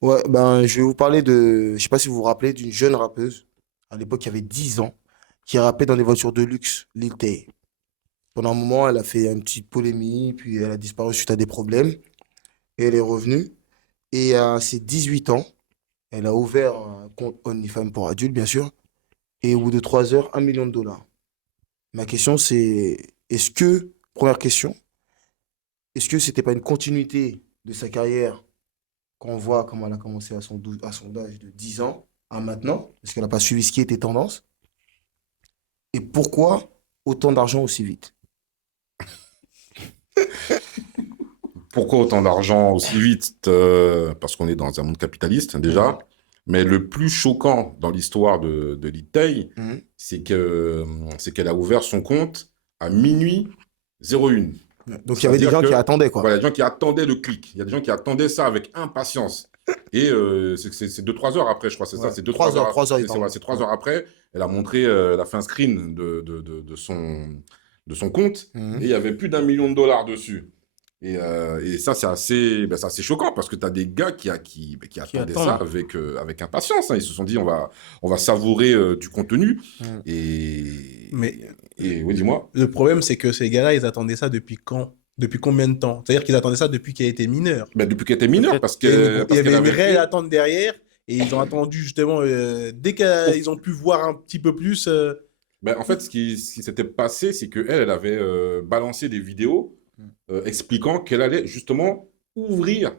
Ouais, ben, je vais vous parler de. Je sais pas si vous vous rappelez d'une jeune rappeuse, à l'époque, qui avait 10 ans, qui rappait dans des voitures de luxe, Lil Tay. Pendant un moment, elle a fait une petite polémique, puis elle a disparu suite à des problèmes, et elle est revenue. Et à ses 18 ans, elle a ouvert un compte OnlyFans pour adultes, bien sûr, et au bout de 3 heures, 1 million de dollars. Ma question, c'est, première question, est-ce que c'était pas une continuité de sa carrière quand on voit comment elle a commencé à son âge de 10 ans à maintenant, parce qu'elle n'a pas suivi ce qui était tendance, et pourquoi autant d'argent aussi vite? Pourquoi autant d'argent aussi vite? Parce qu'on est dans un monde capitaliste, Mhm, déjà. Mais le plus choquant dans l'histoire de Litey, mhm. c'est c'est qu'elle a ouvert son compte à minuit 01. Ouais. Donc il y avait des C'est-à-dire gens qui que, attendaient, quoi. voilà, il y a des gens qui attendaient le clic. Il y a des gens qui attendaient ça avec impatience. Et c'est 2-3 heures après, je crois, c'est ça. Ouais. C'est deux Trois trois heures, heures. 3 heures, il Voilà, parle. c'est 3 Ouais. heures après. Elle a montré, elle a fait un screen de son compte. Et il Mhm. y avait plus d'1 million de dollars dessus. Et ça, c'est assez choquant parce que tu as des gars qui qui attendaient ça attendent. avec impatience, hein. Ils se sont dit, on va savourer du contenu. Mhm. Mais Et oui, dis-moi. le problème, c'est que ces gars-là, ils attendaient ça depuis quand? Depuis combien de temps? C'est-à-dire qu'ils attendaient ça depuis qu'il a été mineur. Ben, depuis qu'elle était mineure, Peut-être il y parce qu'elle avait une avait réelle fait. attente derrière et ils ont attendu justement, dès qu'ils ont pu voir un petit peu plus. Ben, en fait, ce qui s'était passé, c'est qu'elle, elle avait balancé des vidéos expliquant qu'elle allait justement ouvrir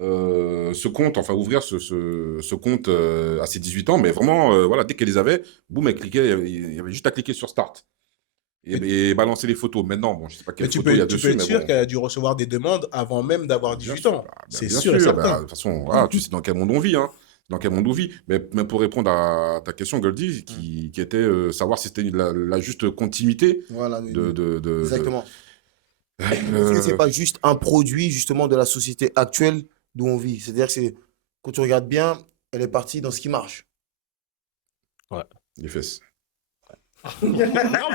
ce compte, enfin ouvrir ce compte à ses 18 ans, mais vraiment, voilà, dès qu'elle les avait, boum, elle cliquait, il y avait juste à cliquer sur Start Mais, et balancer les photos. Maintenant, bon, je sais pas quelles mais photos il y a tu peux dessus, être mais sûr bon, qu'elle a dû recevoir des demandes avant même d'avoir bien 18 sûr, ans. C'est bien sûr et sûr, bah, de certain. toute façon, voilà, tu sais dans quel monde on vit, hein. Dans quel monde on vit. Mais pour répondre à ta question, Goldie, Mhm. qui était savoir si c'était la juste continuité Voilà, de exactement. Est-ce que c'est euh, pas juste un produit justement de la société actuelle d'où on vit? C'est-à-dire que quand tu regardes bien, elle est partie dans ce qui marche. Ouais. les fesses. Non, mais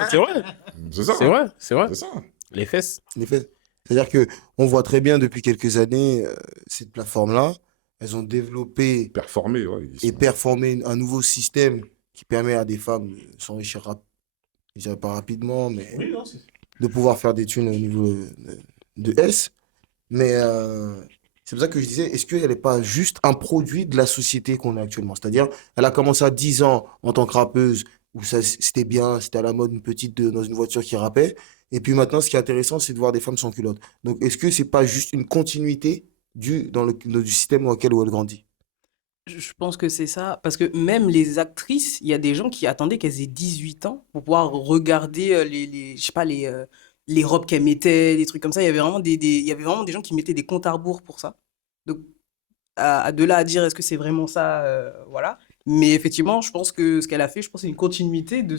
c'est vrai. C'est ça, C'est hein. vrai, c'est vrai. C'est ça. Les fesses. Les faits. C'est-à-dire que on voit très bien depuis quelques années cette plateforme-là, elles ont développé Performer, ouais, ils et sont. performé un nouveau système qui permet à des femmes de s'enrichir, je dirais pas rapidement, mais Oui, non, c'est. de pouvoir faire des thunes au niveau de S. Mais c'est pour ça que je disais, est-ce qu'elle n'est pas juste un produit de la société qu'on a actuellement? C'est-à-dire, elle a commencé à 10 ans en tant que rappeuse, où ça, c'était bien, c'était à la mode, une petite dans une voiture qui rappait. Et puis maintenant, ce qui est intéressant, c'est de voir des femmes sans culotte. Donc, est-ce que c'est pas juste une continuité du système dans lequel où elle grandit? Je pense que c'est ça, parce que même les actrices, il y a des gens qui attendaient qu'elles aient 18 ans pour pouvoir regarder je sais pas, les robes qu'elles mettaient, des trucs comme ça. Il y avait vraiment il y avait vraiment des gens qui mettaient des comptes à rebours pour ça. Donc, de là à dire est-ce que c'est vraiment ça, voilà. Mais effectivement, je pense que ce qu'elle a fait, je pense, c'est une continuité de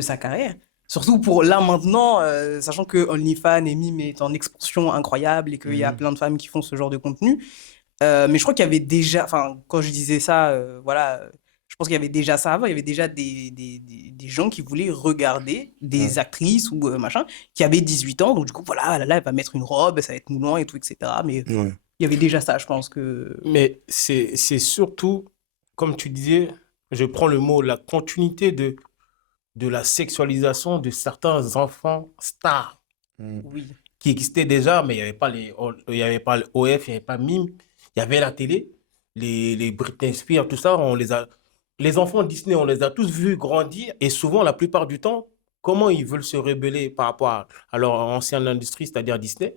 sa carrière. Surtout pour là maintenant, sachant que OnlyFans et Mime est en expansion incroyable et qu'il y a Mhm. plein de femmes qui font ce genre de contenu. Mais je crois qu'il y avait déjà, enfin, quand je disais ça, voilà, je pense qu'il y avait déjà ça avant. Il y avait déjà des gens qui voulaient regarder Ouais. des actrices ou machin qui avaient 18 ans. Donc, du coup, voilà, ah là, là, elle va mettre une robe, ça va être moulant et tout, etc. Mais Ouais. il y avait déjà ça, je pense que. Mais c'est surtout, comme tu disais, je prends le mot, la continuité de la sexualisation de certains enfants stars Mhm. Oui. qui existaient déjà, mais il n'y avait pas il y avait pas le OF, il n'y avait pas Mime, il y avait la télé, les Britney Spears, tout ça, les enfants Disney, on les a tous vus grandir et souvent, la plupart du temps, comment ils veulent se rebeller par rapport à leur ancienne industrie, c'est-à-dire Disney,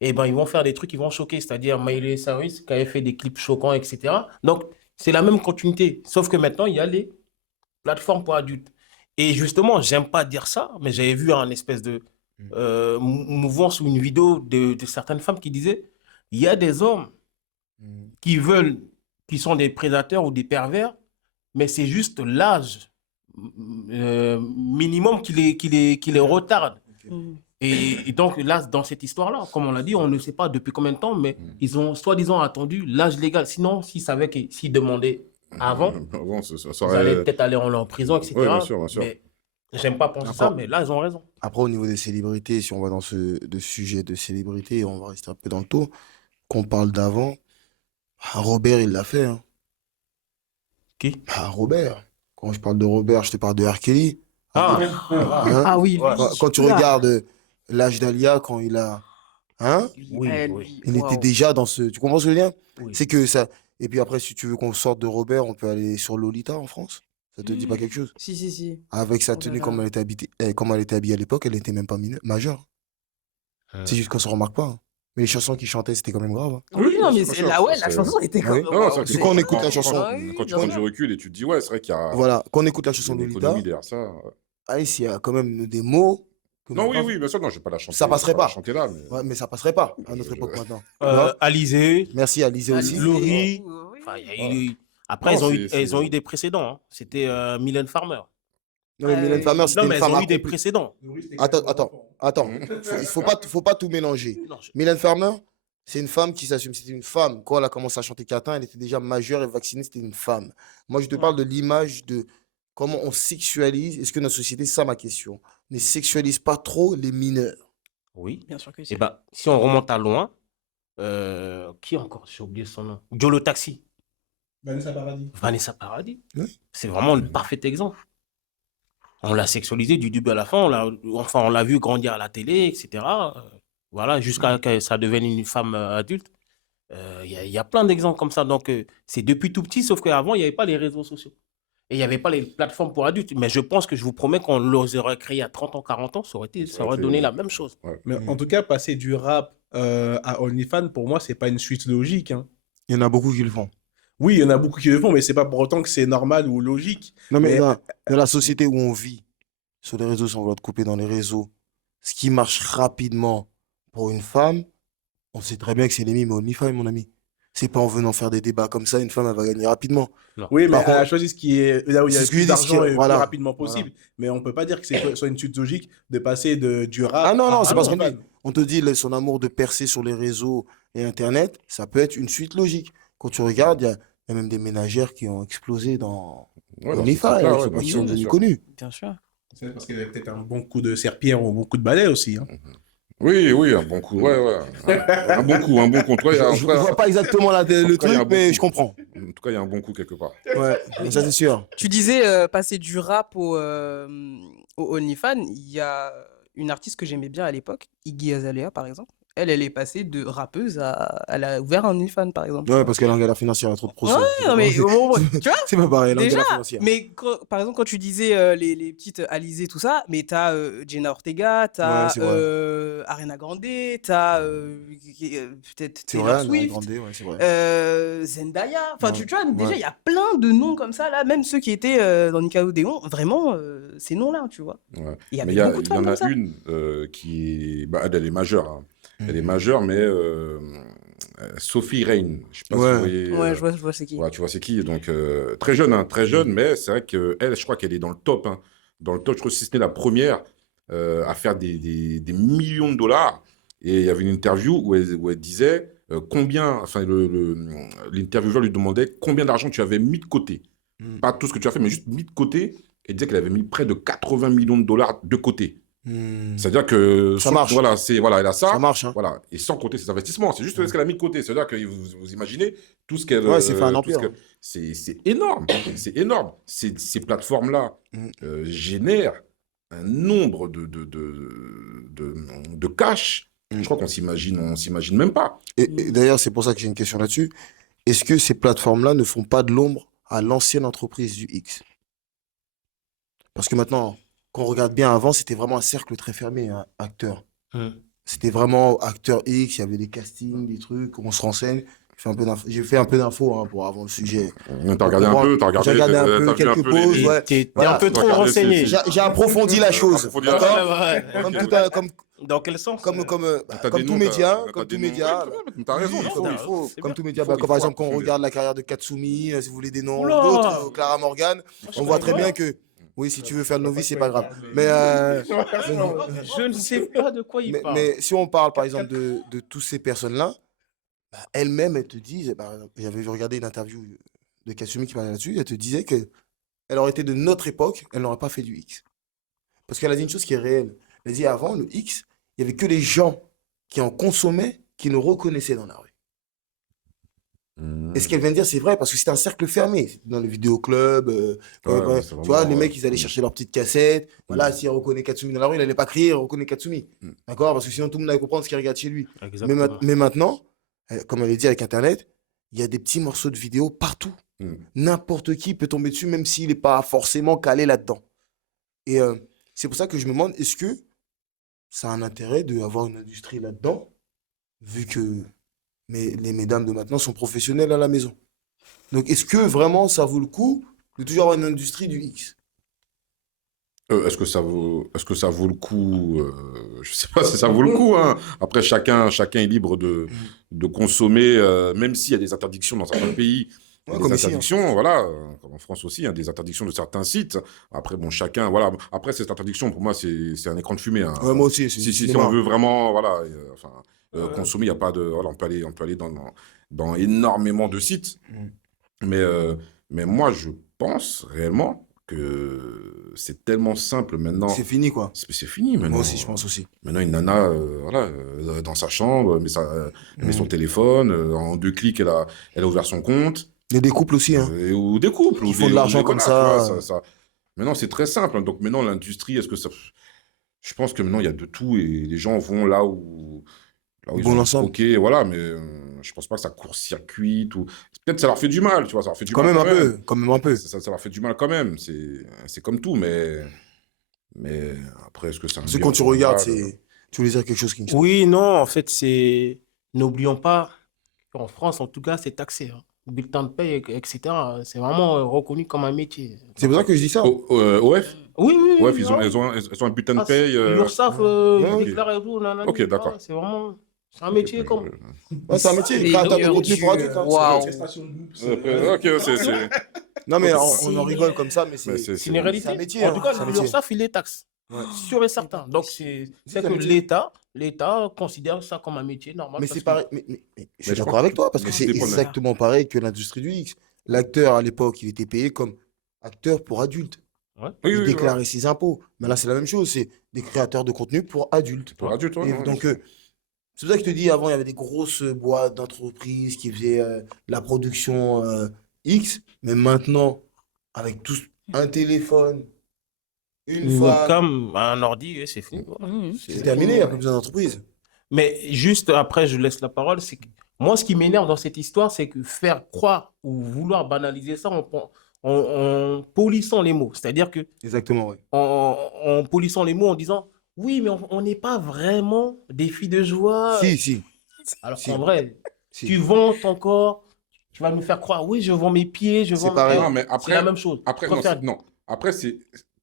eh ben, ils vont faire des trucs qui vont choquer, c'est-à-dire Miley Cyrus qui avait fait des clips choquants, etc. Donc, c'est la même continuité, sauf que maintenant, il y a les plateformes pour adultes. Et justement, j'aime pas dire ça, mais j'avais vu un espèce de mouvance ou une vidéo de certaines femmes qui disaient, il y a des hommes Mhm. qui veulent, qui sont des prédateurs ou des pervers, mais c'est juste l'âge minimum qui les retarde. Ok. Mm. Et donc là, dans cette histoire-là, comme on l'a dit, on ne sait pas depuis combien de temps, mais ils ont soi-disant attendu l'âge légal. Sinon, s'ils savaient que s'ils demandaient avant, Bon, ça ils allaient aurait. peut-être aller en prison, Oui, bien etc. sûr, bien sûr. Mais j'aime pas penser Après, ça, mais là, ils ont raison. après, au niveau des célébrités, si on va dans de sujet de célébrité, on va rester un peu dans le taux, qu'on parle d'avant. Robert, il l'a fait. Hein. Qui? Robert. Quand je parle de Robert, je te parle de R. Kelly. Ah, Hein? Ah oui, ouais. lui. Quand tu Oula. regardes l'âge d'Alia, quand il a. Hein? oui, oui. Lui, Il était waouh. déjà dans ce. Tu comprends ce que je veux dire? Oui. C'est que ça. Et puis après, si tu veux qu'on sorte de Robert, on peut aller sur Lolita en France. Ça te dit pas quelque chose? Si. Avec sa Oh là tenue, là. comme comme elle était habillée à l'époque, elle n'était même pas majeure. C'est juste qu'on se remarque pas. Hein. Mais les chansons qu'il chantait, c'était quand même grave. Hein. Oui, non, mais bien c'est sûr, là, ouais, ça, la c'est- chanson était Ah oui. comme. Non, waouh, c'est vrai que C'est quand on écoute la quand- chanson. Ah oui, Quand tu bien prends sûr. du recul et tu te dis, ouais, c'est vrai qu'il y a Voilà, quand on écoute la chanson une de Lolita, économie derrière ça. Alice, il y a quand même des mots que Non, mon oui, prof- oui, bien sûr, non, je vais pas la chanter. Ça passerait je vais la pas. chanter là, mais... Ouais, mais ça passerait pas à notre Je- époque maintenant. Tu vois? Alizé, Merci à Alizé aussi. Alizé, Laurie. oui. Enfin, il y a eu... Après, Non, elles ont eu des précédents. Hein. C'était Mylène Farmer. Non, mais Mylène Farmer, c'était Non, une mais elles femme ont eu des accomplie. précédents. Attends. Il faut pas tout mélanger. Non, Mylène Farmer, c'est une femme qui s'assume. C'était une femme. Quand elle a commencé à chanter Catin, elle était déjà majeure et vaccinée, c'était une femme. Moi, je te parle de l'image de comment on sexualise. Est-ce que notre société, c'est ça ma question, ne sexualise pas trop les mineurs? Oui. Bien sûr que si. Et ben, si on remonte à loin, qui encore? J'ai oublié son nom. Jolo Taxi. Vanessa Paradis. Oui. C'est vraiment le parfait exemple. On l'a sexualisé du début à la fin. On l'a vu grandir à la télé, etc. Voilà, jusqu'à ce que ça devienne une femme adulte. Il y a plein d'exemples comme ça. Donc, c'est depuis tout petit, sauf qu'avant, il n'y avait pas les réseaux sociaux. Et il n'y avait pas les plateformes pour adultes. Mais je pense que je vous promets qu'on les aurait créés à 30 ans, 40 ans, ça aurait donné la même chose. Mais en tout cas, passer du rap à OnlyFans, pour moi, c'est pas une suite logique. Hein. Il y en a beaucoup qui le font. Oui, il y en a beaucoup qui le font, mais c'est pas pour autant que c'est normal ou logique. Non, mais Mais- dans la société où on vit, sur les réseaux, si on va te couper dans les réseaux, ce qui marche rapidement pour une femme, on sait très bien que c'est les mimes OnlyFans, mon ami. C'est pas en venant faire des débats comme ça, une femme, elle va gagner rapidement. Oui, mais Par elle contre, a choisi ce qui est là où il y a c'est le ce que je plus dis, ce qui d'argent est- et le voilà. plus rapidement possible. Mais on peut pas dire que c'est soit une suite logique de passer du rap Ah non, à c'est pas ce qu'on OnlyFans. dit. On te dit son amour de percer sur les réseaux et Internet, ça peut être une suite logique. Quand tu regardes, il y a même des ménagères qui ont explosé dans Ouais, dans ce OnlyFans, truc-là, qui ouais, sont- bien qui sûr, sont bien devenues sûr. connues. Bien sûr. C'est parce qu'il y avait peut-être un bon coup de serpillère ou un bon coup de balai aussi. Hein. Oui, oui, un bon coup, ouais. Un bon coup, en tout cas, il y a- en Je tout ne cas- vois pas exactement le cas, il y a truc, un bon mais coup. je comprends. En tout cas, il y a un bon coup quelque part. Ouais, mais ça c'est sûr. Tu disais passer du rap au OnlyFans. Il y a une artiste que j'aimais bien à l'époque, Iggy Azalea par exemple. Elle est passée de rappeuse à. Elle a ouvert un OnlyFans par exemple. Ouais, parce qu'elle est en galère financière, elle a trop de procès. Ouais, non, mais tu vois, C'est pas pareil, elle est en déjà, galère financière. mais par exemple, quand tu disais les petites Alizé, tout ça, mais t'as Jenna Ortega, Ouais, t'as c'est vrai. Ariana Grande, t'as peut-être C'est Taylor vrai, Ariana Swift, Grande, ouais, c'est vrai. Zendaya. Enfin, Ouais, tu vois, déjà, ouais. il y a plein de noms comme ça, là, même ceux qui étaient dans Nickelodeon, vraiment, ces noms-là, tu vois. Ouais. Il y Mais avait beaucoup de il y en femmes a comme ça. une qui est. Bah, elle est majeure. Hein. Elle est Mhm. majeure, mais Sophie Rain. Je sais pas si Ouais. vous voyez. Ouais, je vois c'est qui. Ouais, tu vois, c'est qui? Donc, très jeune, hein, très jeune, mais c'est vrai qu'elle, je crois qu'elle est dans le top. Hein. Dans le top, je crois que c'était la première à faire des millions de dollars. Et il y avait une interview où elle disait combien. Enfin, l'intervieweur lui demandait combien d'argent tu avais mis de côté. Mhm. Pas tout ce que tu as fait, mais juste mis de côté. Et disait qu'elle avait mis près de 80 millions de dollars de côté. Hmm. C'est-à-dire que Ça marche. Voilà, elle a ça. Ça marche, hein. Voilà, et sans compter ses investissements, c'est juste ce qu'elle a mis de côté. C'est-à-dire que vous imaginez tout ce qu'elle. Ouais, c'est fait un tout ce empire. qu'elle- C'est énorme, c'est énorme. Ces plateformes-là génèrent un nombre de cash. Je crois qu'on s'imagine même pas. Et d'ailleurs, c'est pour ça que j'ai une question là-dessus. Est-ce que ces plateformes-là ne font pas de l'ombre à l'ancienne entreprise du X? Parce que maintenant, quand on regarde bien avant, c'était vraiment un cercle très fermé, hein, acteur. C'était vraiment acteur X, il y avait des castings, des trucs, on se renseigne. J'ai fait un peu d'infos hein, pour avant le sujet. T'as regardé un peu, J'ai regardé un peu, t'as vu quelques les- pauses, ouais. T'es Voilà. un peu T'as trop regardé renseigné. J'ai approfondi la chose. Approfondi la D'accord. Ouais. Comme Dans quel sens? comme T'as comme des tout noms, média, t'as comme des tout noms. média. Ouais, mais t'as raison, Oui, il faut. c'est comme bien. tout média, Il faut- comme il par faut exemple quand on approfondir. regarde la carrière de Katsumi, si vous voulez des noms Oula. d'autres, Clara Morgan, on voit très pas. bien que oui, si tu veux faire le novice, c'est pas grave. Mais Je ne sais pas de quoi il parle. mais si on parle par exemple de toutes ces personnes-là, bah, elles-mêmes, elles te disent, par exemple, j'avais regardé une interview de Katsumi qui parlait là-dessus, elle te disait que elle aurait été de notre époque, elle n'aurait pas fait du X. Parce qu'elle a dit une chose qui est réelle. Elle a dit avant, le X, il n'y avait que les gens qui en consommaient qui le reconnaissaient dans la rue. Et ce qu'elle vient de dire, c'est vrai, parce que c'était un cercle fermé. Dans les vidéoclubs, Ouais, c'est tu vois, vraiment, les mecs, ils allaient chercher leur petite cassette. Voilà, s'il reconnaît Katsumi dans la rue, il n'allait pas crier, reconnaît Katsumi. Mm. D'accord? Parce que sinon, tout le monde allait comprendre ce qu'il regarde chez lui. Exactement. Mais maintenant, comme elle l'a dit avec Internet, il y a des petits morceaux de vidéo partout. Mm. N'importe qui peut tomber dessus, même s'il n'est pas forcément calé là-dedans. Et c'est pour ça que je me demande, est-ce que ça a un intérêt d'avoir une industrie là-dedans, vu que les mesdames de maintenant sont professionnelles à la maison. Donc, est-ce que vraiment ça vaut le coup de toujours avoir une industrie du X? Est-ce que ça vaut le coup? Je sais pas si ça vaut le coup, hein. Après, chacun est libre de consommer, même s'il y a des interdictions dans certains pays. Il y a Ouais, des comme ici, hein. interdictions, voilà, comme en France aussi, hein, des interdictions de certains sites. Après, bon, chacun, voilà. Après, cette interdiction, pour moi, c'est un écran de fumée, hein. Ouais, moi aussi, c'est Si cinéma. on veut vraiment, voilà, consommer, il n'y a pas de, voilà, on peut aller dans énormément de sites. Mais moi, je pense réellement que c'est tellement simple maintenant. C'est fini, quoi. C'est fini maintenant. Moi aussi, je pense aussi. Maintenant, une nana, voilà, dans sa chambre, elle met son téléphone, en 2 clics, elle a ouvert son compte. Il y a des couples aussi, hein. Ou des couples. Qui font de l'argent comme ça. Tu vois, Maintenant, c'est très simple, hein. Donc maintenant, l'industrie, est-ce que ça... Je pense que maintenant, il y a de tout et les gens vont là où ils Bon ont ensemble. ok, voilà, mais je pense pas que ça court-circuite ou... Peut-être ça leur fait du mal, tu vois, ça leur fait du Quand mal même un quand même. peu, quand même un peu. Ça leur fait du mal quand même, c'est comme tout, mais après, est-ce que c'est un Parce que bien quand tu ou un regardes, mal? tu voulais dire quelque chose, Kingston. Oui, non, en fait, c'est. N'oublions pas qu'en France, en tout cas, c'est taxé, hein. Bulletin de paie, etc. C'est vraiment reconnu comme un métier. C'est pour ça que je dis ça. OF? Oui, oui, oui. OF, ah oui. elles ont un butin de Ah, paye. l'URSSAF ok. déclare et tout. Nanani. Ok, d'accord. Ah, c'est vraiment. C'est un métier comme. Ouais, c'est un métier, Les créateur de meilleurs contenu pour adultes, hein. Waouh. Ok, c'est... Non, mais Ok. on en rigole comme ça, mais Mais c'est C'est une réalité. un métier, En hein, tout cas, c'est un métier. l'URSSAF, il est taxe. Ouais. Sûr et certain. Donc, c'est un que métier. l'État considère ça comme un métier normal. Mais parce c'est que- pareil. Mais je suis je d'accord crois- avec toi, parce mais que tout c'est dépend de la- exactement pareil que l'industrie du X. L'acteur, à l'époque, il était payé comme acteur pour adultes. Ouais. Oui, Il oui, déclarait voilà. ses impôts. Mais là, c'est la même chose. C'est des créateurs de contenu pour adultes. Pour adultes, ouais, Et ouais, donc, ouais. c'est pour ça que je te dis, avant, il y avait des grosses boîtes d'entreprises qui faisaient la production X. Mais maintenant, avec tous un téléphone, une Une femme, webcam, un ordi, et c'est fini. c'est terminé. Il n'y a plus besoin d'entreprise. Mais juste après, je laisse la parole. C'est que moi, ce qui m'énerve dans cette histoire, c'est que faire croire ou vouloir banaliser ça en polissant les mots. C'est-à-dire que Exactement, oui. en polissant les mots, en disant oui, mais on n'est pas vraiment des filles de joie. Si. Alors si. qu'en vrai, Si. tu vends ton corps, tu vas nous faire croire oui, je vends mes pieds, je C'est vends. pareil. Non, mais C'est après, la même chose. après, Je préfère- non. Après,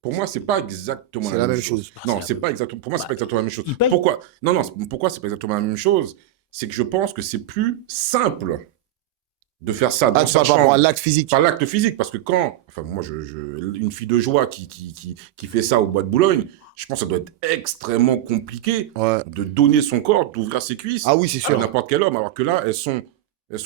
pour moi, c'est pas exactement C'est la même chose. Non, c'est c'est la pas exactement. Pour moi, c'est pas exactement la même chose. ils payent. Pourquoi? Non, pourquoi c'est pas exactement la même chose? C'est que je pense que c'est plus simple de faire ça dans Ah, tu sa parles par rapport à chambre, l'acte physique. par l'acte physique, parce que enfin, moi, une fille de joie qui fait ça au bois de Boulogne, je pense que ça doit être extrêmement compliqué Ouais. de donner son corps, d'ouvrir ses cuisses Ah oui, c'est à sûr. n'importe quel homme, alors que là, elles sont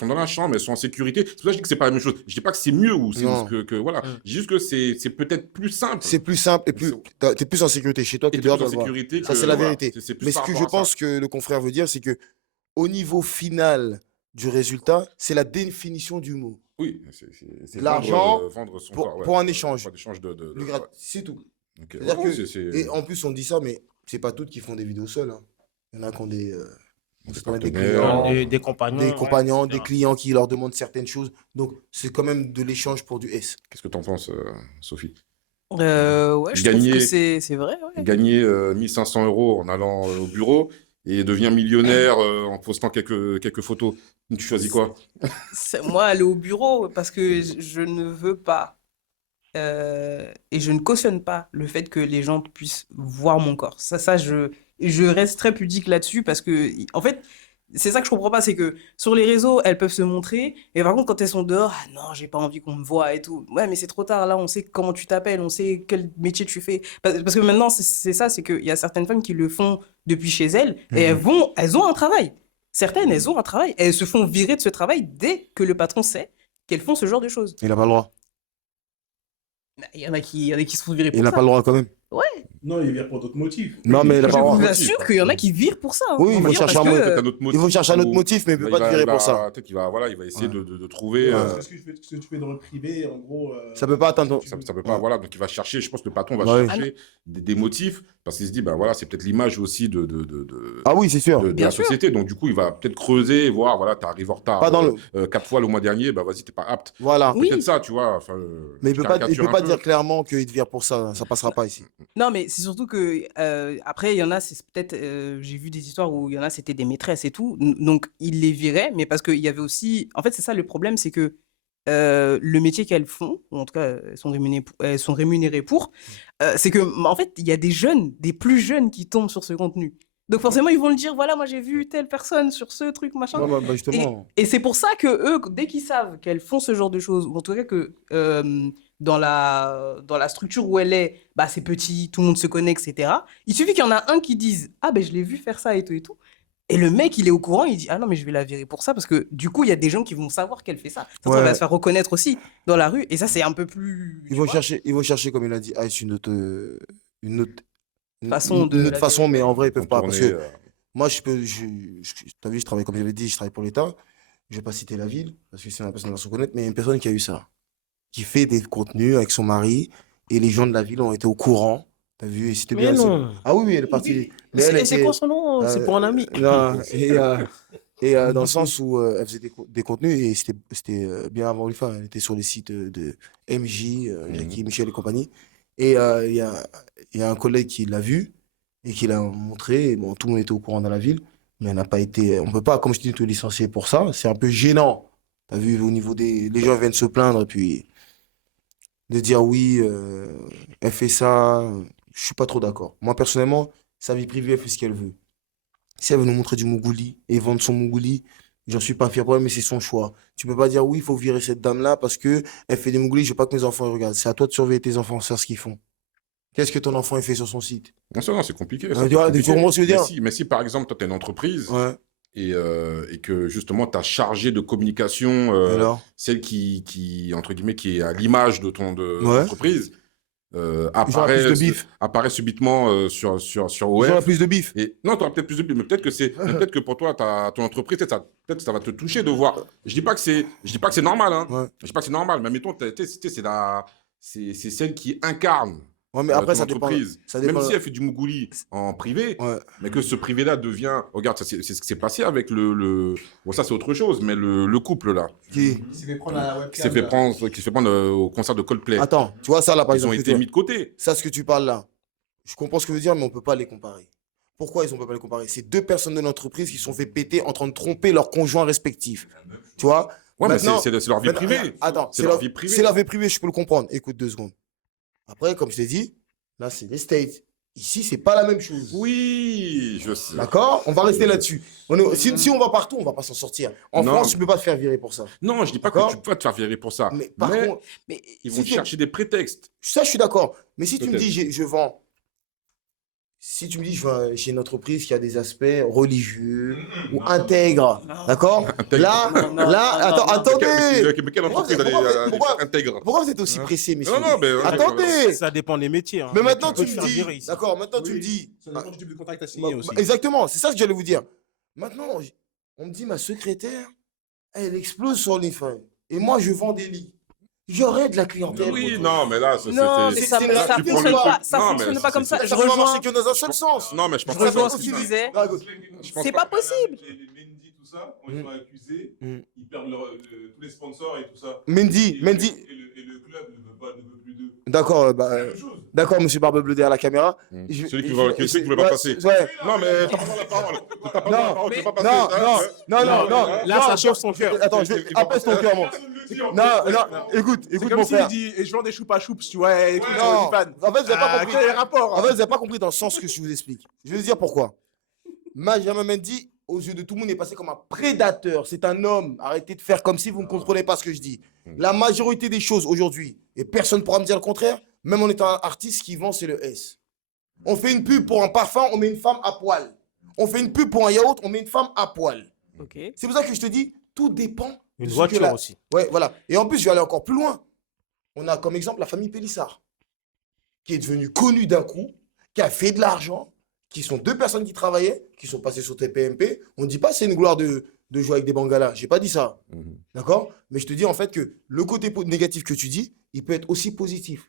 dans la chambre, elles sont en sécurité. C'est pour ça que je dis que c'est pas la même chose. Je dis pas que c'est mieux ou c'est Non. voilà. Mm. Je dis juste que c'est peut-être plus simple. C'est plus simple et plus. T'es plus en sécurité chez toi que Et dehors plus de en le voir. sécurité Ça, que- c'est la voilà, vérité. c'est plus Mais ce par que je rapport à pense ça. que le confrère veut dire, c'est que au niveau final du résultat, c'est la définition du mot. Oui, c'est L'argent vendre son pour- corps, ouais. pour un échange. Pour un échange de Le ouais. C'est tout. Ok. C'est-à-dire Ouais, que. Et en plus, on dit ça, mais c'est pas toutes qui font des vidéos seules, hein. Il y en a qui ont des. Des comment dire, des partenaires. clients, Des compagnons. des compagnons, ouais, des etc. clients qui leur demandent certaines choses. Donc, c'est quand même de l'échange pour du S. Qu'est-ce que t'en penses, Sophie? Ouais, je trouve Gagner- que c'est vrai, ouais. Gagner 1500 € en allant au bureau et devient millionnaire en postant quelques photos. Tu choisis quoi? Moi, aller au bureau, parce que je ne veux pas et je ne cautionne pas le fait que les gens puissent voir mon corps. Je reste très pudique là-dessus parce que, en fait, c'est ça que je comprends pas, c'est que sur les réseaux, elles peuvent se montrer, et par contre, quand elles sont dehors, ah non, j'ai pas envie qu'on me voit et tout. Ouais, mais c'est trop tard, là, on sait comment tu t'appelles, on sait quel métier tu fais. Parce que maintenant, c'est ça, c'est qu'il y a certaines femmes qui le font depuis chez elles, et elles ont un travail. Certaines, elles ont un travail, et elles se font virer de ce travail dès que le patron sait qu'elles font ce genre de choses. Il n'a pas le droit. Il y en a qui se font virer Il pour n'a ça. pas le droit quand même. Non, il vient pour d'autres motifs. Non, mais il a Je pas vous droit. assure qu'il y en a qui virent pour ça. hein. Oui, il Ils faut virent chercher parce un que, motif. Peut-être un autre Il faut chercher un autre ou- motif, mais il peut bah, pas te virer pour ça. Peut-être qu'il va, voilà, il va essayer Ouais. de trouver. Ouais. Ce que tu fais dans le privé, en gros. Ça peut pas atteindre. Ça peut pas, Ouais. voilà, donc il va chercher, je pense que le patron va Bah oui. chercher des motifs, parce qu'il se dit, ben voilà, c'est peut-être l'image aussi Ah oui, c'est sûr. de Bien la sûr. société, donc du coup, il va peut-être creuser, voir, voilà, t'arrives en retard Pas dans le. 4 fois le mois dernier, bah vas-y, t'es pas apte. Voilà. Oui. Peut-être ça, tu vois, enfin, Mais il je peut pas, il caricature peut un pas peu. dire clairement qu'il te vire pour ça passera pas ici. Non, mais c'est surtout que après, il y en a, c'est peut-être, j'ai vu des histoires où il y en a, c'était des maîtresses et tout. Donc, ils les viraient, mais parce qu'il y avait aussi. En fait, c'est ça le problème, c'est que le métier qu'elles font, ou en tout cas, elles sont rémunérées pour, c'est que, en fait, il y a des jeunes, des plus jeunes qui tombent sur ce contenu. Donc, forcément, ils vont le dire, voilà, moi, j'ai vu telle personne sur ce truc, machin. Non, bah, justement. Et c'est pour ça que eux, dès qu'ils savent qu'elles font ce genre de choses, ou en tout cas que dans la structure où elle est, bah, c'est petit, tout le monde se connaît, etc. Il suffit qu'il y en a un qui dise, ah ben je l'ai vu faire ça et tout et tout. Et le mec, il est au courant, il dit, ah non, mais je vais la virer pour ça, parce que du coup, il y a des gens qui vont savoir qu'elle fait ça. Ça Ouais. va se faire reconnaître aussi dans la rue, et ça, c'est un peu plus. Ils tu vont vois, chercher, comme il a dit, une autre, une autre, Façon de une autre la façon, mais en vrai, ils peuvent pas. Parce Contourner, que moi, t'as vu, je travaille, comme j'avais dit, je travaille pour l'État. Je vais pas citer la ville, parce que sinon la personne va se reconnaître, mais il y a une personne qui a eu ça, qui fait des contenus avec son mari, et les gens de la ville ont été au courant. T'as vu, et c'était Mais bien. non. Ah oui, oui, elle est partie. Mais elle C'est était. quoi son nom? C'est pour un ami. Non, dans le sens où elle faisait des contenus, et c'était bien avant OnlyFans. Elle était sur les sites de MJ, Jackie Michel et compagnie. Et il y a un collègue qui l'a vu et qui l'a montré. Et bon, tout le monde était au courant dans la ville, mais elle n'a pas été. On peut pas, comme je dis, te licencier pour ça. C'est un peu gênant. T'as vu, au niveau des. Les gens viennent se plaindre, puis de dire oui, elle fait ça. Je suis pas trop d'accord. Moi, personnellement, sa vie privée, elle fait ce qu'elle veut. Si elle veut nous montrer du Mougouli et vendre son Mougouli, j'en suis pas fier pour elle, mais c'est son choix. Tu peux pas dire oui, il faut virer cette dame-là parce que elle fait des Mougouli, je veux pas que mes enfants ils regardent. C'est à toi de surveiller tes enfants, faire ce qu'ils font. Qu'est-ce que ton enfant il fait sur son site? Non, ça, non, c'est compliqué. Ouais, ça, tu vois, c'est tu compliqué. comprends ce que je veux Mais dire? mais si, par exemple, toi, tu as une entreprise Ouais. et que justement, tu as chargé de communication Alors? celle entre guillemets, qui est à l'image de ton Ouais. entreprise, Ils auront plus de bif. apparaît subitement sur Ils OF. auront plus de bif. Et non, tu auras peut-être plus de bif, mais peut-être que pour toi, ton entreprise, peut-être que ça va te toucher de voir. Je dis pas que c'est normal, hein. Ouais. Je dis pas que c'est normal, mais mettons, c'est celle qui incarne Ouais, mais après, ton ça dépend. entreprise. Ça Même dépend. si elle fait du mougouli en privé, Ouais. mais que ce privé-là devient. Regarde, c'est ce qui s'est passé avec le. Bon, ça, c'est autre chose, mais le couple, là, Qui? Il s'est fait prendre à la webcam. qui s'est fait prendre au concert de Coldplay. Attends, tu vois ça là, par Ils ont exemple. été mis de côté. Ça, ce que tu parles là, je comprends ce que tu veux dire, mais on ne peut pas les comparer. Pourquoi on ne peut pas les comparer? C'est deux personnes de l'entreprise qui se sont fait péter en train de tromper leurs conjoints respectifs. Tu vois? Ouais, mais Maintenant- c'est leur vie maintenant, privée. Attends, C'est leur vie privée. C'est leur vie privée, je peux le comprendre. Écoute 2 secondes. Après, comme je t'ai dit, là, c'est les States. Ici, c'est pas la même chose. Oui, je sais. D'accord? On va rester là-dessus. Si on va partout, on va pas s'en sortir. En Non. France, tu peux pas te faire virer pour ça. Non, je dis pas que D'accord. tu peux te faire virer pour ça. Mais par contre, Mais ils si vont tu- chercher des prétextes. ça, je suis d'accord. Mais si tu me Peut-être. dis, je vends. Si tu me dis, j'ai une entreprise qui a des aspects religieux ou intègres, d'accord? Intègre. Là, Non, non, là, non, attends, non. attendez! Mais quelle entreprise Pourquoi- intègre? Pourquoi vous êtes aussi pressé, messieurs? Non, non, mais. Attendez! Ça dépend des métiers. hein. Mais maintenant, peux tu te me faire dis, virer ici. d'accord, maintenant, tu me Oui. dis, Ça dépend du type de contrat que tu as bah, signé aussi. exactement, c'est ça que j'allais vous dire. Maintenant, on me dit, ma secrétaire, elle explose sur OnlyFans. Et moi, je vends des lits. J'aurai de la clientèle. Oui, poteau. non, mais là, non, mais c'est- ça c'est- ne là, tu prends fonctionne le pas. truc. Ça Non, fonctionne mais pas comme ça. Ça Je ne va rejoins. marcher que dans un seul sens. Non, mais je pense Je pas rejoins que ce que tu ça- disais. Ah, écoute, Je pense C'est pas possible. Les Mendy, tout ça, quand Mm. ils sont accusés, Mm. ils perdent tous les sponsors et tout ça. Mendy, Et Mendy. et le club ne veut plus d'eux. D'accord, C'est la même chose. d'accord, monsieur Barbe Bleu derrière la caméra. Mm. Je- Celui qui je- voulait- celui qui voulait pas ouais, passer. Ouais. Non, mais t'as pas la parole. T'as pas la Non, parole, tu mais- peux pas passer. Non, hein, non, hein. non, non, non. Là, ça chauffe son cœur. Attends, apaise ton cœur, mon. Personne ne le dit, en Non, fait. non, écoute, C'est écoute, comme mon s'il frère. dit, et je vends des choupa choups, tu vois, et tout sur Non, OnlyFans. en fait, vous n'avez pas compris. Quel est le rapport? En fait, vous n'avez pas compris dans le sens que je vous explique. Je vais vous dire pourquoi. Benjamin Mendy, aux yeux de tout le monde, est passé comme un prédateur. C'est un homme. Arrêtez de faire comme si vous ne contrôlez pas ce que je dis. La majorité des choses aujourd'hui, et personne ne pourra me dire le contraire, même en étant un artiste, ce qui vend, c'est le S. On fait une pub pour un parfum, on met une femme à poil. On fait une pub pour un yaourt, on met une femme à poil. Ok. C'est pour ça que je te dis, tout dépend. de Une ce que voiture la- aussi. Ouais, voilà. Et en plus, je vais aller encore plus loin. On a comme exemple la famille Pélissard. qui est devenu connu d'un coup, qui a fait de l'argent, qui sont deux personnes qui travaillaient, qui sont passées sur TPMP. On ne dit pas que c'est une gloire de jouer avec des bangalas. J'ai pas dit ça. Mhm. D'accord? Mais je te dis en fait que le côté négatif que tu dis, il peut être aussi positif.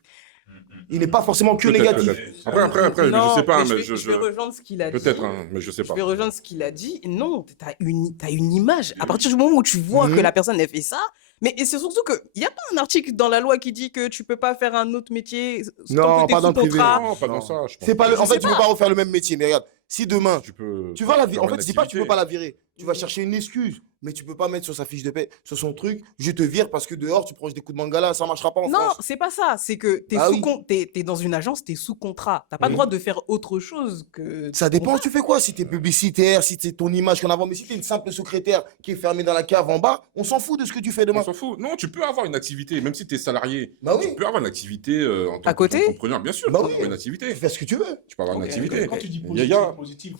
Il n'est pas forcément que Peut-être, négatif. peut-être. Après, Non, je sais pas, mais mais je vais rejoindre ce qu'il a dit. peut-être, hein, mais je sais Je pas. vais rejoindre ce qu'il a dit. Non, t'as une image. À partir du moment où tu vois que la personne a fait ça, mais et c'est surtout qu'il n'y a pas un article dans la loi qui dit que tu peux pas faire un autre métier Non, tant que t'es pas dans sous le privé. contrat. Non, pas Non. dans ça, je pense. C'est pas le... Je En fait, sais tu peux pas refaire le même métier. Mais regarde, si demain, Tu peux. tu vas la virer. faire En fait, une je dis pas que tu peux activité. pas la virer. Tu vas chercher une excuse. Mais tu peux pas mettre sur sa fiche de paie, sur son truc, je te vire parce que dehors, tu prends des coups de mangala. Ça marchera pas en Non, France. c'est pas ça. C'est que t'es Ah sous oui. t'es dans une agence, t'es sous contrat. T'as pas le Oui. droit de faire autre chose que. Ça dépend, tu fais quoi? Si t'es publicitaire, si c'est ton image qu'on a. Mais si t'es une simple secrétaire qui est fermée dans la cave en bas, on s'en fout de ce que tu fais On demain. s'en fout. Non, tu peux avoir une activité, même si tu es salarié. Bah oui. Tu peux avoir une activité en tant À côté qu'entrepreneur. Bien sûr, Bah tu peux oui. avoir une Tu activité. fais ce que tu veux. Tu peux avoir une Ok, activité. Quand tu dis Il y a- positif,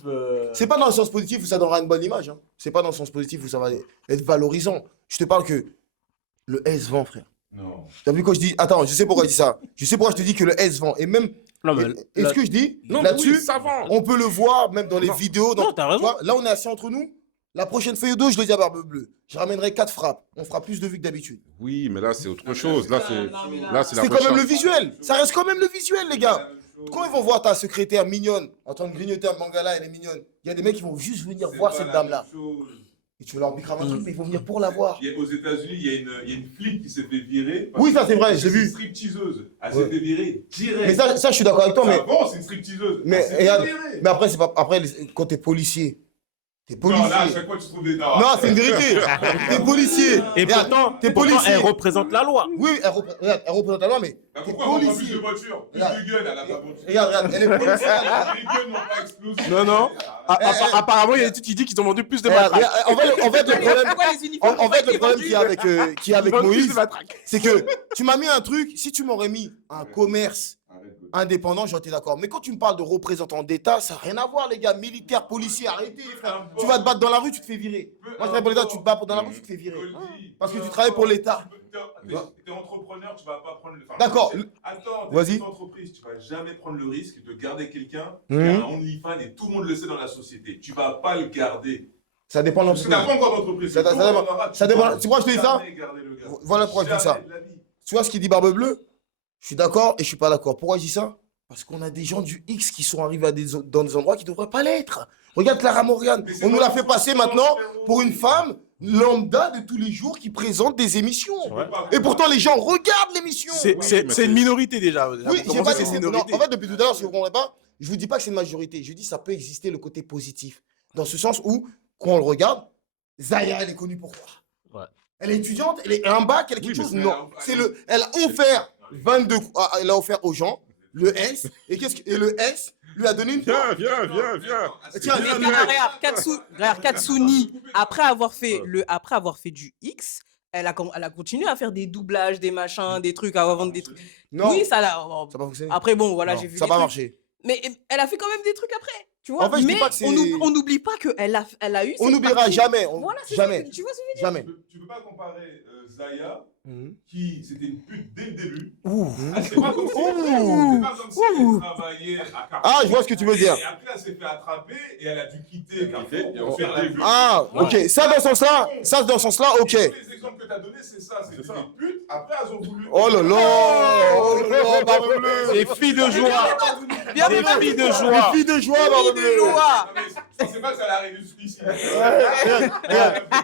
C'est pas dans le sens positif où ça donnera une bonne image. Hein. C'est pas dans le sens positif où ça va être valorisant. Je te parle que le S vend, frère. Non. T'as vu quand je dis. Attends, je sais pourquoi je dis ça. Je sais pourquoi je te dis que le S vend. Et même. Non, mais Et là- ce que je dis Non, mais là-dessus, oui, ça vend. on peut le voir même dans les Non. vidéos. Non, t'as raison. Tu vois, là, on est assis entre nous. La prochaine feuille d'eau, je le dis à Barbe Bleue. Je ramènerai 4 frappes. On fera plus de vues que d'habitude. Oui, mais là, c'est autre chose. Là, c'est la C'est quand même le recherche. visuel. Ça reste quand même le visuel, les gars. La même chose. Quand ils vont voir ta secrétaire mignonne en train de grignoter un mangala, elle est mignonne. Il y a des mecs qui vont juste venir C'est voir pas cette la dame-là. même chose. Et tu veux leur bicramer un truc, mais ils vont venir pour la voir. Aux États-Unis, il y a une flic qui s'est fait virer. parce Oui, ça c'est vrai, que j'ai c'est vu. une stripteaseuse. Elle Ouais. s'est fait virer direct. Mais ça, je suis d'accord avec toi, mais, Avant, c'est une stripteaseuse. mais, Elle s'est fait regarde, virer. mais après, c'est pas, après, quand t'es policier, t'es Non, là, à policier. chaque fois, tu trouves des. Non, c'est une vérité. T'es policier. Et Regarde, pourtant, t'es pourtant, policier. elle représente la loi. Oui, regarde, elle représente la loi, mais Bah, t'es pourquoi on prend plus policier. de voitures? Plus Regarde. de guns, elle a pas voiture. Regarde, elle est policière. Les guns n'ont pas explosé. Non, non. Apparemment, il y a une étude qui dit qu'ils ont vendu plus de Regarde, matraques. regarde, en fait, le problème, Pourquoi les uniformes en ont fait, pas le été problème vendus qu'il y a avec, qu'il y a avec Ils vendent plus Moïse, de matraques. c'est que tu m'as mis un truc, si tu m'aurais mis un commerce Arrête, go. indépendant, j'aurais été d'accord. Mais quand tu me parles de représentants d'État, ça n'a rien à voir, les gars. Militaires, policiers, arrêtez, frère. Tu vas te battre dans la rue, tu te fais virer. Moi, je travaille pour l'État, tu te bats dans la rue, tu te fais virer. Parce que tu travailles pour l'État. T'es entrepreneur, tu vas pas prendre le. enfin, D'accord. Attends, Vas-y. t'es une entreprise, tu vas jamais prendre le risque de garder quelqu'un qui Mhm. a un OnlyFans et tout le monde le sait dans la société. Tu vas pas le garder. Ça dépend de Parce que t'as l'entreprise. pas encore d'entreprise. Ça Quand dépend- on en aura, ça tu dépend- vas tu vois, je te dis ça. jamais garder le gars. Voilà pourquoi je dis ça. Jamais de la vie. Tu vois ce qu'il dit Barbe Bleue? Je suis d'accord et je suis pas d'accord. Pourquoi je dis ça? Parce qu'on a des gens du X qui sont arrivés dans des endroits qui ne devraient pas l'être. Regarde Clara Morgan. Mais c'est On nous pas l'a fait possible, passer maintenant frérot. pour une femme lambda de tous les jours qui présente des émissions. Tu peux pas- Et pourtant, les gens regardent l'émission. C'est mais c'est c'est- une minorité déjà. Oui, Pour j'ai commencer, pas c'est dit une non, minorité. en fait, depuis tout à l'heure, si vous ne comprenez pas, je vous dis pas que c'est une majorité. Je dis ça peut exister le côté positif. Dans ce sens où, quand on le regarde, Zaya, elle est connue pour quoi? Ouais. Elle est étudiante, elle est un bac, elle a quelque Oui, mais chose. c'est- Non, elle a offert 22, elle a offert aux gens le S, et et le S lui a donné une Viens, viens, viens, viens. Tiens, Mais viens, regarde, Katsuni, après avoir fait du X, elle a continué à faire des doublages, des machins, des trucs, à vendre des trucs. Non, Oui, ça l'a. ça n'a pas fonctionné. Après, bon, voilà, Non, j'ai vu. ça des n'a pas trucs. marché. Mais elle a fait quand même des trucs après, tu vois. En fait, je dis mais pas que c'est- on n'oublie pas qu'elle elle a eu. On cette n'oubliera partie. jamais. Voilà, c'est Jamais. ça. Tu vois ce que je veux Jamais. Tu peux pas comparer Zaya, Mhm. qui c'était une pute dès le début. Ouh. Ah, c'est pas comme si Ouh. c'est pas comme si elle travaillait à Carrefour. Ah, je vois ce que tu veux dire. Et après, elle s'est fait attraper et elle a dû quitter Carrefour Et pour on faire la pub. Ah, ok. Ça, dans ce sens-là, ok. Tous les exemples que tu as donnés, c'est ça. C'était des putes. Après, elles ont voulu. Oh là là. Oh là là, Barbe Bleue. Des filles de joie. Bien Des vu, filles de Les joie. filles de joie, Barbe de Bleue. joie. Non, mais je pensais pas que ça allait arriver jusqu'ici.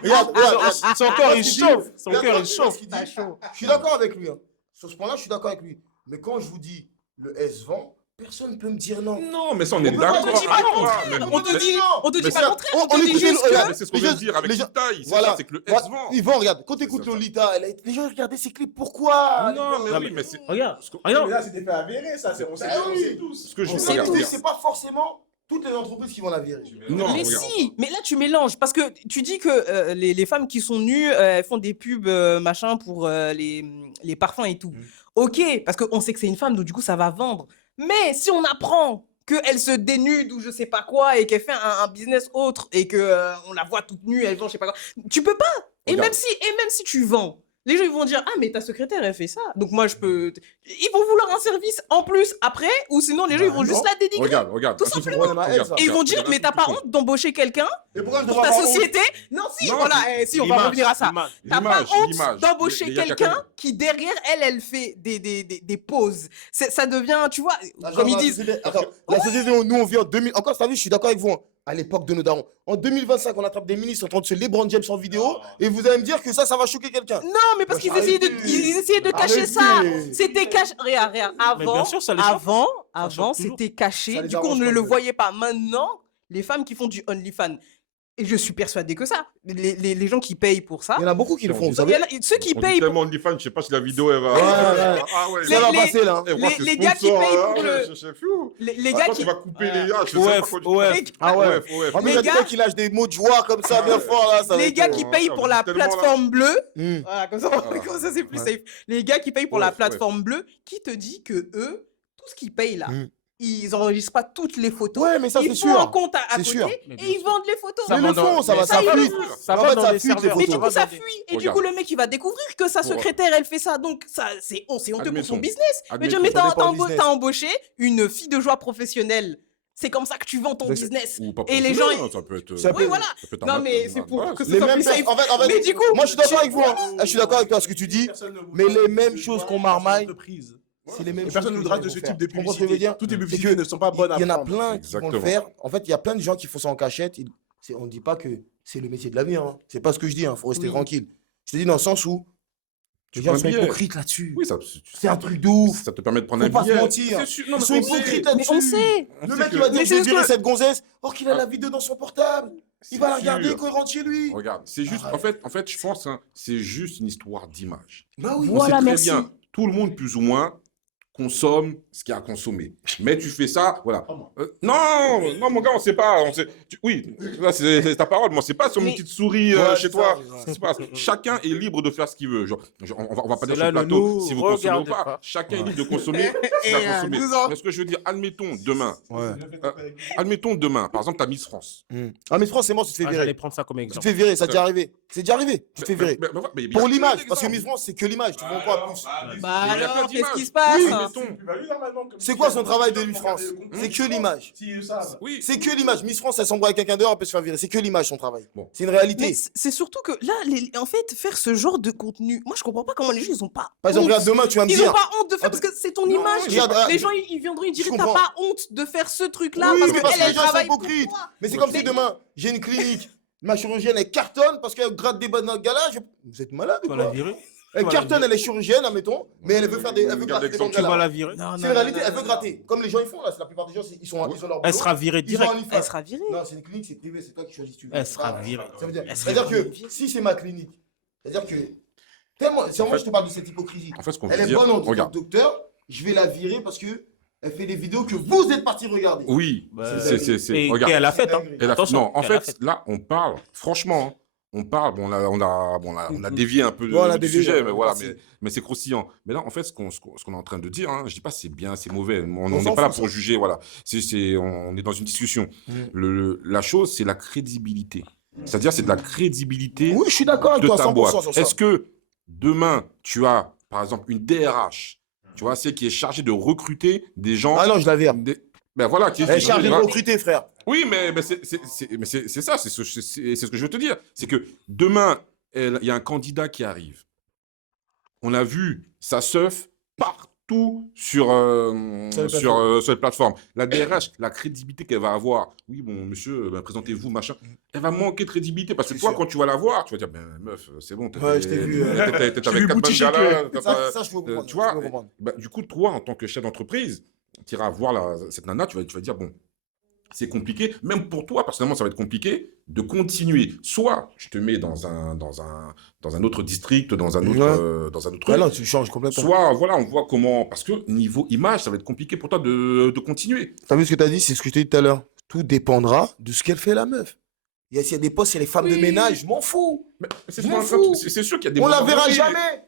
Regarde. Son cœur, il chauffe. Son cœur, il chauffe. Je suis d'accord avec lui. Hein. Sur ce point-là, je suis d'accord avec lui. Mais quand je vous dis le S vend, personne ne peut me dire non. Non, mais ça, on est On peut pas d'accord. te dire pas le avec toi, contraire. mais- On te dit, on te dit mais pas ça- le contraire. on On te dit écoute juste le- que. Mais c'est ce qu'on vient de dire avec les gens- Lita. C'est voilà. ça, c'est que le S Voilà. vend. Ils vont, regarde. Quand tu écoutes C'est ça. Lolita, les gens regardaient ses clips. Pourquoi? Non, mais Non, oui, mais- mais c'est. Regarde, Mais regarde. là, c'était fait avérer, ça. On sait Ah on oui. sait tous. Ce que je On dis, sait regarde, tous, regarde. c'est pas forcément toutes les entreprises qui vont la virer. Non, Mais regarde. si, mais là tu mélanges parce que tu dis que les femmes qui sont nues elles font des pubs machin pour les parfums et tout. Ok, parce qu'on sait que c'est une femme donc du coup ça va vendre. Mais si on apprend qu'elle se dénude ou je sais pas quoi et qu'elle fait un business autre et que on la voit toute nue, elle vend je sais pas quoi, tu peux pas. Et Regarde. même si tu vends, Les gens, ils vont dire, ah, mais ta secrétaire, elle fait ça. Donc moi, je peux... Ils vont vouloir un service en plus après, ou sinon, les gens, ils vont juste la dénigrer. Regarde. Tout Attends, simplement. regarde, Et ils vont dire, regarde, mais t'as pas regarde. honte d'embaucher quelqu'un Et pourquoi je pour devrais ta avoir honte? société? Non, si, Non, voilà, si, on va L'image, revenir à ça. l'image. T'as pas L'image. honte d'embaucher Il y a quelqu'un qui, derrière elle fait des pauses. Ça devient, tu vois, comme ils disent... Attends, la société où nous on vit en 2000. Encore, t'as vu, je suis d'accord avec vous. Hein. À l'époque de nos darons. En 2025, on attrape des ministres en train de se LeBron James en vidéo. Et vous allez me dire que ça va choquer quelqu'un. Non, mais parce Wesh, qu'ils essayaient arrêtez. ils essayaient de cacher ça. Arrêtez. C'était caché. Regarde. Mais bien sûr, ça les choque. Avant, choque toujours. c'était caché. Ça les Du coup, on arrange ne pas, le mais- voyait pas. Maintenant, les femmes qui font du OnlyFans, et je suis persuadé que ça, les gens qui payent pour ça, Il y en a beaucoup qui le font, vous il savez. y en a- ceux qui On dit payent pour... tellement OnlyFans, je sais pas si la vidéo, elle va... Ouais. Ah ouais, Les- Ça va les- passer là. Eh, moi, les- c'est les gars qui sponsor, payent hein, pour ouais, le- je sais fou. Les Ah, gars toi, qui... tu vas couper les gars, je sais Ouais, pas quoi tu- ouais. les- Ah ouais. ouais. Ah, mais Les il y a gars- quelqu'un qui lâche des mots de joie comme ça, bien fort là. Ça va Les être, gars qui payent on pour dit la tellement, là. plateforme bleue, Hmm. voilà, comme ça, Voilà. comme ça, c'est plus Ouais. safe. Les gars qui payent pour Ouais, la ouais. plateforme bleue, qui te dit que eux, tout ce qu'ils payent là, Mm. ils enregistrent pas toutes les photos. Ouais, mais ça, ils c'est font un sûr. compte à C'est côté sûr. Mais et bien ils sûr. vendent les photos. Mais va le dans- fond, ça mais va, ça, ça ils le fuite. font. Ça En va fait, dans ça les fuite, les serveurs. Mais photos. du coup, ça Regarde. fuit. Et du Regarde. coup, le mec, il va découvrir que sa Pour- secrétaire, elle fait ça. Donc, ça, c'est honteux pour son Admettons. business. Mais Admettons. mais Ça dépend du t'as business. embauché une fille de joie professionnelle. C'est comme ça que tu vends ton Mais c'est- business. Ou pas Et les professionnel, gens, hein, ça peut être... Ça oui, peut- voilà. ça peut être Non, un mais matin, c'est pour voilà, que c'est- ce Les soit mêmes plus safe. personnes. En fait, Mais du coup, moi je suis d'accord avec vous. Hein. Je suis d'accord avec toi ce que tu dis. Mais les mêmes choses qu'on marmaille, c'est les mêmes Et choses. personne ne qu'ils voudra vont de ce faire. type de Tu comprends ce que je veux publicité. dire? Toutes les C'est publicités que ne sont pas bonnes à Il y en a prendre. plein qui vont le Exactement. faire. En fait, il y a plein de gens qui font ça en cachette. On ne dit pas que c'est le métier de l'avenir. Hein. C'est pas ce que je dis. Il faut rester Oui. tranquille. Je te dis dans le sens où Tu les gens prends un sont billet. hypocrites là-dessus. Oui, ça, C'est un truc de ouf. ça te permet de prendre Faut un pas se billet. mentir. C'est sûr. Non, Ils mais sont on sait. hypocrites mais là-dessus. on sait. On Le sait mec, que- il va dire Mais je vais c'est virer ce que- cette gonzesse. Or qu'il a Ah. la vidéo dans son portable. Il va la C'est regarder sûr. quand il rentre chez lui. Regarde, c'est juste, en fait, je pense, hein, c'est juste une histoire d'image. Bah oui. On Voilà, sait très merci. bien, tout le monde plus ou moins consomme ce qu'il y a à consommer. Mais tu fais ça, voilà. Non, mon gars, on sait pas. Oui, là, c'est ta parole. Moi, c'est pas sur Mais- une petite souris Ouais, chez c'est toi. ça, C'est pas- chacun est libre de faire ce qu'il veut. Genre, on va pas dire Cela sur le ne plateau nous si vous consommez ou regarde pas. pas. Chacun est libre de consommer ce qu'il a consommé. Mais ce que je veux dire, admettons demain, par exemple, tu as Miss France. Ah, mais France, c'est mort, tu te fais Ah, J'allais virer. prendre ça comme Tu te exemple. fais virer, ça t'est déjà arrivé. C'est déjà arrivé. Tu te fais virer. Mais Pour bien l'image, sûr, parce que exemple. Miss France, c'est que l'image. Tu vends quoi plus? Bah Il y a plein alors, qu'est-ce d'images. qui se passe? Oui, admettons. C'est quoi son travail de Miss France? C'est que l'image. Oui. C'est que l'image. Miss France, elle s'embrouille avec quelqu'un dehors, elle peut se faire virer. C'est que l'image, son travail. Bon. C'est une Mais réalité. c'est surtout que là, en fait, faire ce genre de contenu, moi je comprends pas comment les gens ils ont pas. Par exemple, honte. regarde, demain, tu vas me Ils ont dire. pas honte de faire parce que c'est ton image. regarde, Les gens ils viendront ils diraient je t'as comprends. pas honte de faire ce truc là Oui, parce mais que parce que elle les gens sont travaille pour hypocrites. toi. Mais c'est comme Mais- si demain, j'ai une clinique. Ma chirurgienne, elle cartonne parce qu'elle gratte des bonnes dans le gala. Vous êtes malade ou Tu vas la quoi? virer. Elle vas la cartonne, elle est chirurgienne, admettons, mais elle veut faire des. Elle veut Regarde gratter des bons l'exemple, Tu vas galas. la virer. Non, C'est une réalité, elle veut gratter. Comme les gens ils font là, c'est la plupart des gens, ils ont leur Elle boulot. sera virée Ils ont direct. un OnlyFans. Elle sera virée. Non, c'est une clinique, c'est privé, c'est toi qui choisis si tu veux. Elle sera Ah, virée. Ça veut dire, Elle sera c'est-à-dire que virée. si c'est ma clinique, c'est-à-dire que tellement, c'est moi fait- je te parle de cette hypocrisie. En fait, ce qu'on Elle veut est dire, bonne en tant que regarde. docteur, je vais la virer parce que elle fait des vidéos que vous êtes partis regarder. Oui, Bah, c'est. Et Regarde. qu'elle a fait, hein. Elle a- Attention, non, en qu'elle a fait, là, on parle, franchement, hein, on parle, bon, on a dévié un peu Ouais, on a du dévié, sujet, ouais, mais on voilà, passe. mais c'est croustillant. Mais là, en fait, ce qu'on est en train de dire, hein, je dis pas c'est bien, c'est mauvais, on s'en n'est pas là fout, pour ça. juger, voilà. On est dans une discussion. Mm. La chose, c'est la crédibilité. C'est-à-dire, c'est de la crédibilité Oui, je suis d'accord avec de toi, ta 100% boîte. sur ça. Est-ce que demain, tu as, par exemple, une DRH, tu vois, c'est qui est chargée de recruter des gens. Ah non, je la vire. Ben voilà, qui Elle est chargée de voilà. recruter, frère. Oui, mais c'est ça, c'est ce que je veux te dire. C'est que demain, il y a un candidat qui arrive. On a vu sa seuf partout sur les plateformes. La DRH, la crédibilité qu'elle va avoir. Oui, bon, monsieur, ben, présentez-vous, machin. Elle va manquer de crédibilité parce que C'est toi, sûr. quand tu vas la voir, tu vas dire, ben meuf, c'est bon. Ouais, je t'ai vu, T'es J'ai avec vu quatre bonnes Boutique galas, Chic, t'as pas- Ça, je peux comprendre. tu vois, je peux comprendre. bah, du coup, toi, en tant que chef d'entreprise, tu iras voir cette nana, tu vas dire, bon, c'est compliqué, même pour toi, personnellement, ça va être compliqué de continuer. Soit je te mets dans un autre district, dans un autre, Ouais. dans un autre Ouais, truc, non, tu changes complètement. soit, voilà, on voit comment, parce que niveau image, ça va être compliqué pour toi de continuer. T'as vu ce que t'as dit? C'est ce que je t'ai dit tout à l'heure. Tout dépendra de ce qu'elle fait, la meuf. S'il y a des postes, il y a les femmes de Oui. ménage, je m'en fous. Mais c'est Je ce qu'on est m'en en train de- fous. c'est sûr qu'il y a des On la moments verra donnés. jamais.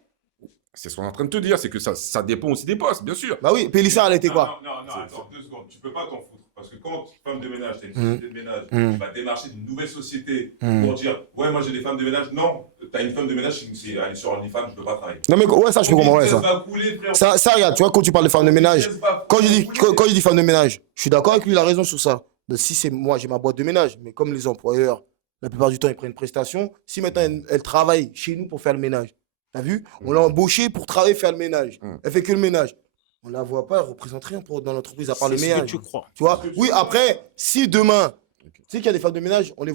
C'est ce qu'on est en train de te dire, c'est que ça dépend aussi des postes, bien sûr. Bah oui, Pélissard, elle était quoi? Non, attends, 2 secondes. Tu peux pas t'en foutre. Parce que quand femme de ménage, tu as une Mm. société de ménage, Mm. tu vas démarcher d'une nouvelle société Mm. pour dire ouais, moi j'ai des femmes de ménage. Non, tu as une femme de ménage, c'est aller sur OnlyFans, je peux pas travailler. Non, mais ouais, ça, je peux comprendre, ouais, Ton business ça. va couler, frère. Ça, regarde, tu vois, quand tu parles de femmes de Ton ménage, business va quand je dis, couler. quand je dis femme de ménage, je suis d'accord avec lui, il a raison sur ça. Donc, si c'est moi, j'ai ma boîte de ménage, mais comme les employeurs, la plupart du temps, ils prennent une prestation, si maintenant elle travaille chez nous pour faire le ménage, t'as vu? On l'a embauchée pour travailler, faire le ménage. Mm. Elle fait que le ménage. On la voit pas, elle représente rien dans l'entreprise à part le C'est ce que ménage. tu crois. Tu vois? Oui, après, si demain, tu sais qu'il y a des femmes de ménage, on les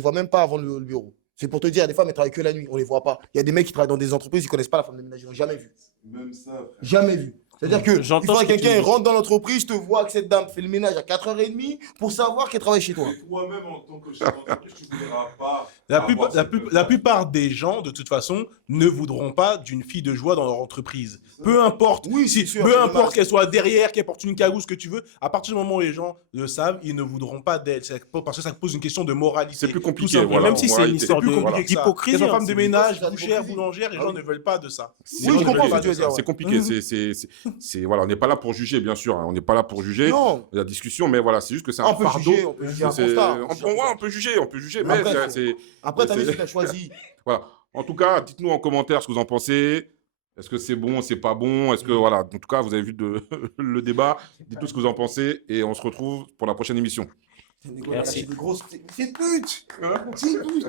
voit même pas avant le bureau. C'est pour te dire, il y a des femmes, elles travaillent que la nuit, on les voit pas. Il y a des mecs qui travaillent dans des entreprises, ils connaissent pas la femme de ménage, ils l'ont jamais vu. Même ça, frère. Jamais vu. C'est-à-dire que il J'entends faudra ce que que quelqu'un tu dis. rentre dans l'entreprise, te voit que cette dame fait le ménage à 4h30 pour savoir qu'elle travaille chez toi. Mais toi-même, en tant que chef d'entreprise, tu ne voudras pas. La plupart, avoir cette la plupart des gens, de toute façon, ne voudront pas d'une fille de joie dans leur entreprise. Peu importe, Oui, si, c'est sûr, peu c'est importe dommage. qu'elle soit derrière, qu'elle porte une cagoule, ce que tu veux, à partir du moment où les gens le savent, ils ne voudront pas d'elle. Parce que ça pose une question de moralité. C'est plus Tout compliqué, simplement. voilà. Même si c'est une moralité. histoire C'est plus de- compliqué que ça. d'hypocrisie, Qu'elle soit hein, femme de c'est ménage, de la bouchère, hypocrisie. boulangère, les Ah gens oui. ne veulent pas de ça. Oui, je comprends ce que tu veux dire, ouais. C'est compliqué, voilà, on n'est pas là pour juger, bien sûr, hein, on n'est pas là pour juger Non, la discussion, mais voilà, c'est juste que c'est un on peut fardeau. juger, on peut juger un C'est- constat. on peut juger, mais Après, c'est... Après, t'as vu c'est- ce que t'as choisi. Voilà. En tout cas, dites-nous en commentaire ce que vous en pensez. Est-ce que c'est bon, c'est pas bon? Est-ce que, voilà, en tout cas, vous avez vu le débat. Dites-nous ce que vous en pensez et on se retrouve pour la prochaine émission. Merci. C'est des grosses. C'est pute! C'est pute!